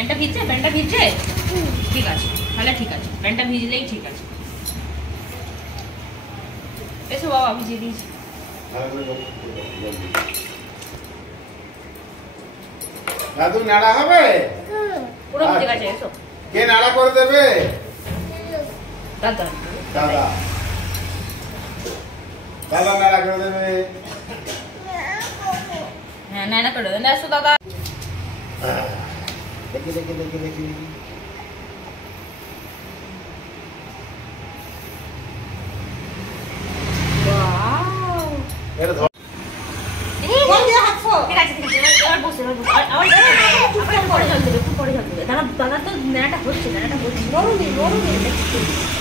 প্যান্টটা ভিজছে? প্যান্টটা ভিজছে? ঠিক আছে, তাহলে ঠিক আছে, প্যান্টটা ভিজলেই ঠিক আছে। এসো বাবা, ভিজিয়ে দিয়েছি। দাদু নাড়া হবে? পুরো ভিজে গেছে, এসো। কে নাড়া করে দেবে? দাদা দাদা দাদা নাড়া করে দেবে। হ্যাঁ, নাড়া করে দেবে। এসো দাদা। দেখি দেখি দেখি দেখি ওয়াও, এটা ধর। ঠিক আছে, ঠিক আছে, এবার বসে, এবার বসে। আবার পরে জল দেবে, একটু পরে জল দেবে। দাদা দাদা তো নেড়াটা হচ্ছে, নেড়াটা হচ্ছে। নরুনি নরুনি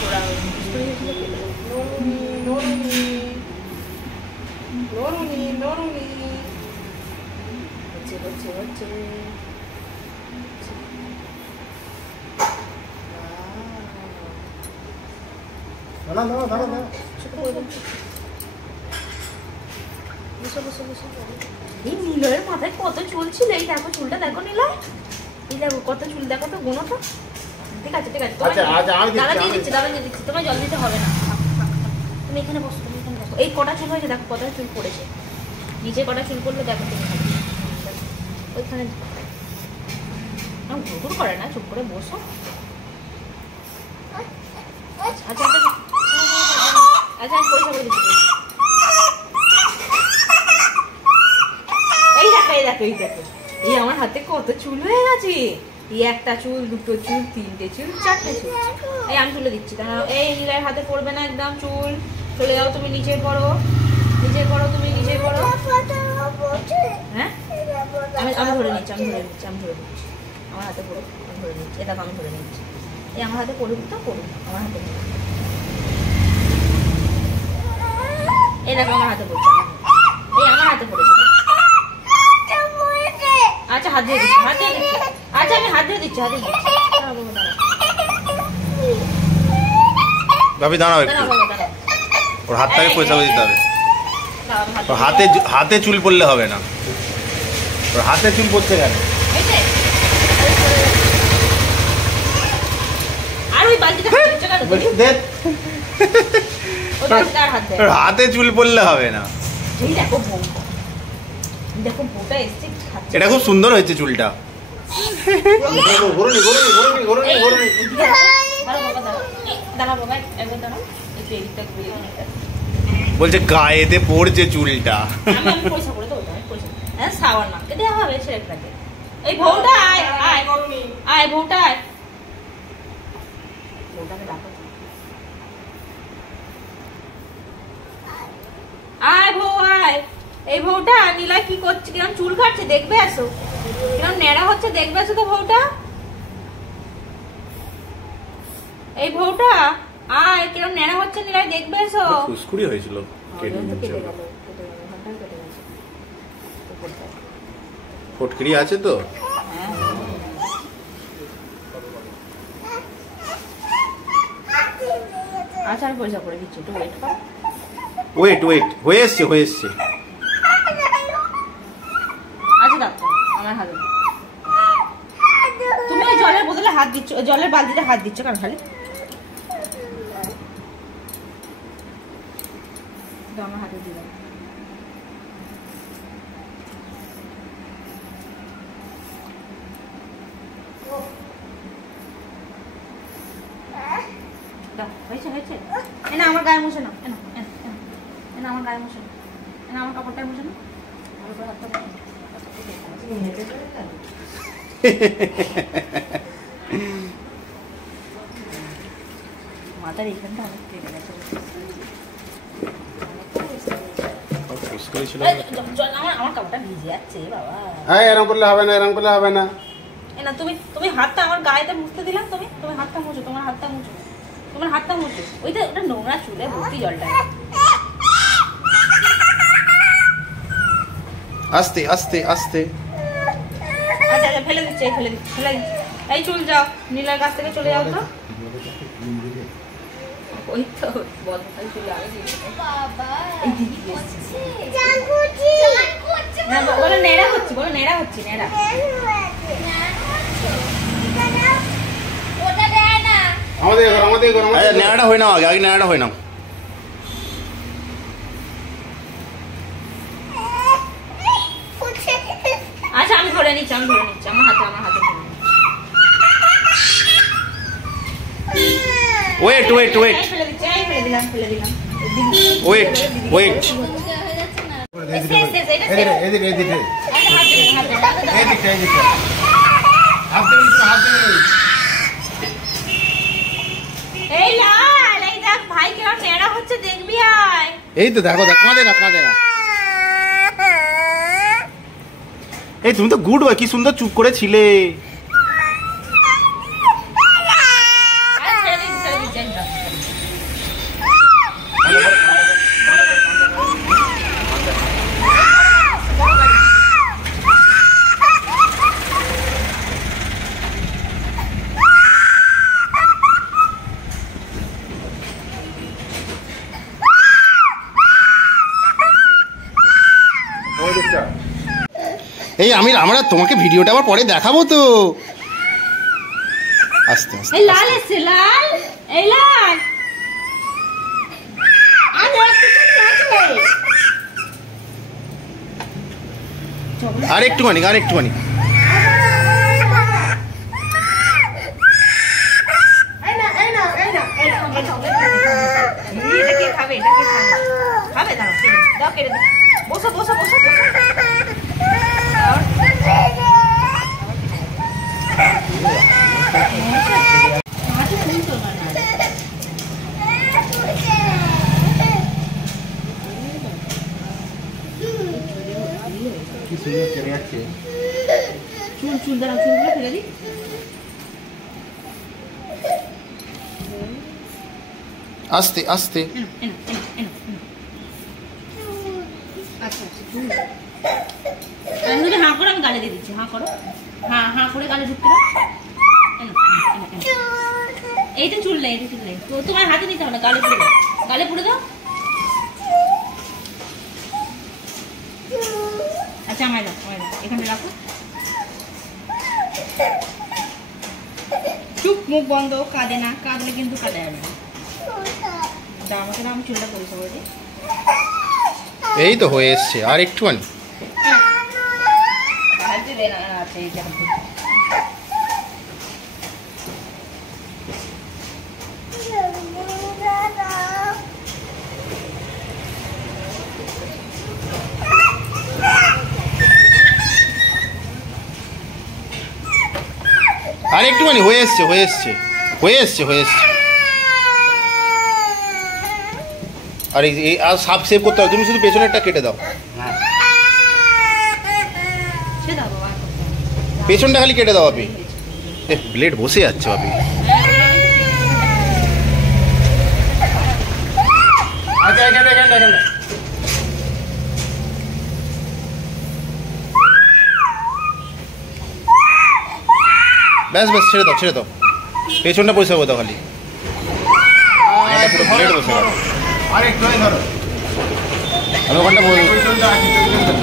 ওরা নরুনি নরুনি হচ্ছে হচ্ছে হচ্ছে। দাঁড়া দাঁড়া দাঁড়া দাঁড়া। এই নিলয়ের মাথায় কত চুল ছিল, এই দেখো চুলটা দেখো নিলয়, এই দেখো কত চুল, দেখো তো গুনো তো। ঠিক আছে ঠিক আছে, আচ্ছা আচ্ছা আমি দাদা দিয়ে দিচ্ছি দিচ্ছি, দাদা দিয়ে দিচ্ছি, তোমায় জল দিতে হবে না। তুমি এখানে বসো, তুমি এখানে বসো। এই কটা চুল হয়েছে দেখো, কটা চুল পড়েছে নিচে, কটা চুল পড়লো দেখো তুমি। ওইখানে ঘুরঘুর করে না, চুপ করে বসো। আচ্ছা আচ্ছা আচ্ছা, আমি পয়সা করে দিচ্ছি। এই দেখো এই দেখো এই দেখো, এই আমার হাতে কত চুল হয়ে গেছে। এই একটা চুল, দুটো চুল, তিনটে চুল, চারটে চুল। এই আমি তুলে দিচ্ছি, দাঁড়াও। এই নীলার হাতে পড়বে না একদম চুল। চলে যাও তুমি, নিচে পড়ো, নিচে পড়ো, তুমি নিচে পড়ো। হ্যাঁ, আমি আমি ধরে নিচ্ছি, আমি ধরে নিচ্ছি, আমি ধরে নিচ্ছি। আমার হাতে পড়ো, আমি ধরে নিচ্ছি। এটা আমি ধরে নিচ্ছি। এই আমার হাতে পড়ুক তো, পড়ুক আমার হাতে। এই দেখো আমার হাতে পড়ছে, এই আমার হাতে পড়েছে। আচ্ছা হাত দিয়ে দিচ্ছি, হাত দিয়ে দিচ্ছি। আচ্ছা আমি হাত দিয়ে দিচ্ছি, হাত দিয়ে দিচ্ছি। ভাবি দাঁড়াও একটু, ওর হাতটাকে পয়সা দিতে হবে। ওর হাতে চুল পড়লে হবে না, ওর হাতে চুল পড়ছে কেন? আর ওই বালতিটা হাতে চুল পড়লে হবে না। দেখো বউটা এসছে, এটা খুব সুন্দর হয়েছে চুলটা। ঘুরুনি ঘুরুনি ঘুরুনি ঘুরুনি ঘুরুনি। বলছে গায়েতে পড়ছে চুলটা। পয়সা করে দেবো, সাবান মাখতে দেওয়া হবে ছেলেটাকে। এই বউটা আয় আয় আয়, বউটা আয়, বউটাকে ডাকো। আয় বউ আয়। এই বউটা নীলা কি করছে, কিরম চুল কাটছে দেখবে আসো, কিরম নেড়া হচ্ছে দেখবে আসো তো বউটা। এই বউটা আয়, কিরম নেড়া হচ্ছে নীলা দেখবে আসো। ফুসকুড়ি হয়েছিল, ফটকিরি আছে তো। আচ্ছা আমি পয়সা করে দিচ্ছি, একটু ওয়েট কর। ওয়েট ওয়েট, হয়ে এসছে হয়ে এসছে। আচ্ছা ডাক্তার আমার হাতে তুমি ওই জলের বোতলে হাত দিচ্ছ, জলের বালতিতে হাত দিচ্ছ কেন খালি? আমার হাতে দিলাম। হয়েছে হয়েছে, এনা আমার গায়ে মুছে নাও, এনা এনা এনা আমার গায়ে মুছে নাও, এনা আমার কাপড়টা মুছে নাও। আমার উপর হাতটা মাথার এইখানটা অনেক কেটে গেছে। আমার কাপড়টা ভিজে যাচ্ছে বাবা। হ্যাঁ এরকম করলে হবে না, এরকম করলে হবে না। না তুমি তুমি হাতটা আমার গায়েতে মুছতে দিলাম, তুমি তুমি হাতটা মুছো, তোমার হাতটা মুছো, তোমার হাতটা মুছো। ওইটা ওটা নোংরা চুলে ভর্তি জলটা। আস্তে আস্তে আস্তে। আচ্ছা আচ্ছা ফেলে দিচ্ছি, ফেলে দিচ্ছি, ফেলে দিচ্ছি। এই চুল যাও, নীলার কাছ থেকে চলে যাও তো। ওই তো বল চলে আসে বাবা। এই দিদি এসেছে জান করছি, না বলো নেড়া হচ্ছে, বলো নেড়া হচ্ছে, নেড়া থেকে করো, আমার আচ্ছা থেকে করো। নেড়াটা হয়ে নাও, আগে নেড়াটা হয়ে নাও। আচ্ছা আমি ধরে নিচ্ছি, আমার হাতে ধরে নিচ্ছি। ওয়েট ওয়েট ওয়েট এই ফেলে দিচ্ছি, এই ফেলে দিলাম। Wait wait. এদিকে একটা হাত দে, হাত দে, হাত দে। এদিকে হাত দেবে না, হাত দেবে। এই লাল, এই দেখ ভাই কেমন টেরা হচ্ছে, দেখবি আয়। এই তো দেখো, কাঁদে না কাঁদে না। এই তুমি তো গুড বয়, কি সুন্দর চুপ করে ছিলে। আরে ছেড়ে দিচ্ছি, একদম। ওই দিকটা। এই আমরা তোমাকে ভিডিওটা আবার পরে দেখাবো তো। আস্তে আস্তে এই লাল এসছে, লাল, এই লাল। আরে আর একটুখানি, আর একটুখানি। এটা কে খাবে, এটা কে খাবে? খাবে, দাও, দাও, কেটে দাও। বসো। কি সুন্দর কেটে যাচ্ছে। চুল দাঁড়াও, চুলগুলো ফেলে দিই। আস্তে আস্তে। আচ্ছা চুল। আমি যদি হাঁ করে আমি গালে দিয়ে দিচ্ছি, হাঁ করো। হাঁ করে গালে ঢুকতে দাও। এইটা চুল নেই, তো তোমার হাতে নিতে হবে না, গালে পুড়ে দাও। আচ্ছা আমায় দাও, এখানে রাখো। চুপ, মুখ বন্ধ, কাঁদে না, কাঁদলে কিন্তু কাঁদে যাবে না। দাও আমাকে, দাও, আমি চুলটা পরিষ্কার করে দিই। এই তো হয়ে এসছে, আর একটুখানি। হাতে দে না, আচ্ছা এই যে হাতে। আর একটুখানি, হয়ে এসছে। আর এই আর সাপ সেভ করতে হবে, তুমি শুধু পেছনেরটা কেটে দাও। সে দাও বাবা, পেছনটা খালি কেটে দাও আপনি। ব্লেড বসে যাচ্ছে আপনি। আচ্ছা এখানে। ব্যাস ছেড়ে দাও। পেছনটা পয়সা দাও খালি। পুরো ব্লেড বসে গেল। আর একটু ধরো। আমি ওখানটা ওই চুলটা আছে, চুলটা।